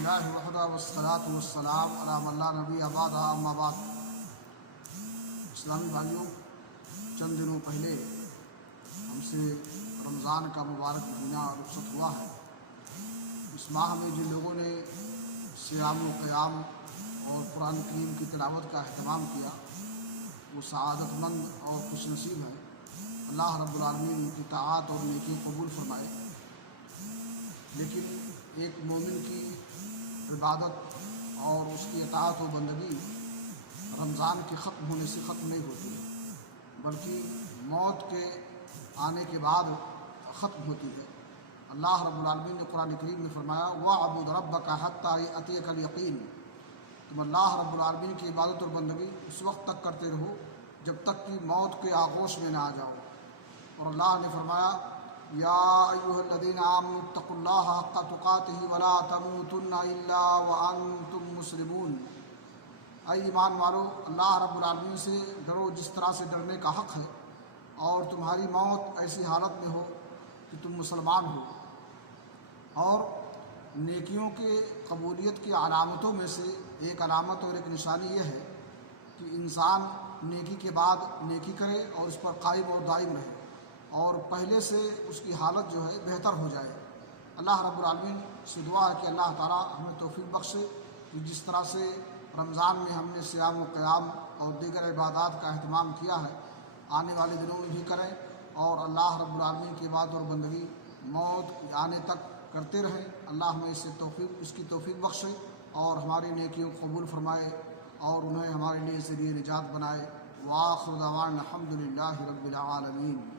للہ وحدہ والصلاة والسلام علی من لا نبی بعدہ اما بعد۔ اسلامی بھائیوں، چند دنوں پہلے ہم سے رمضان کا مبارک مہینہ رخصت ہوا ہے۔ اس ماہ میں جن لوگوں نے صیام و قیام اور قرآن کریم کی تلاوت کا اہتمام کیا وہ سعادت مند اور خوش نصیب ہیں۔ اللہ رب العالمین ان کی طاعت اور نیکی قبول فرمائے۔ لیکن ایک مومن کی عبادت اور اس کی اطاعت و بندگی رمضان کے ختم ہونے سے ختم نہیں ہوتی ہے، بلکہ موت کے آنے کے بعد ختم ہوتی ہے۔ اللہ رب العالمین نے قرآن کریم میں فرمایا وَاعْبُدْ رَبَّكَ حَتَّىٰ يَأْتِيَكَ الْيَقِينُ، تم اللہ رب العالمین کی عبادت اور بندگی اس وقت تک کرتے رہو جب تک کہ موت کے آغوش میں نہ آ جاؤ۔ اور اللہ نے فرمایا یا ایھا الذین آمنوا اتقوا اللہ حق تقاتہ ولا تموتن الا وانتم مسلمون، اے ایمان والو اللہ رب العالمین سے ڈرو جس طرح سے ڈرنے کا حق ہے، اور تمہاری موت ایسی حالت میں ہو کہ تم مسلمان ہو۔ اور نیکیوں کے قبولیت کی علامتوں میں سے ایک علامت اور ایک نشانی یہ ہے کہ انسان نیکی کے بعد نیکی کرے اور اس پر قائم اور دائم رہے، اور پہلے سے اس کی حالت جو ہے بہتر ہو جائے۔ اللہ رب العالمین سے دعا ہے کہ اللہ تعالیٰ ہمیں توفیق بخشے کہ جس طرح سے رمضان میں ہم نے صیام و قیام اور دیگر عبادات کا اہتمام کیا ہے آنے والے دنوں میں بھی کریں، اور اللہ رب العالمین کی عبادت اور بندگی موت آنے تک کرتے رہیں۔ اللہ ہمیں اس کی توفیق بخشے اور ہماری نیکیوں کو قبول فرمائے اور انہیں ہمارے لیے ذریعہ نجات بنائے۔ وآخر دعوانا الحمد للہ رب العالمین۔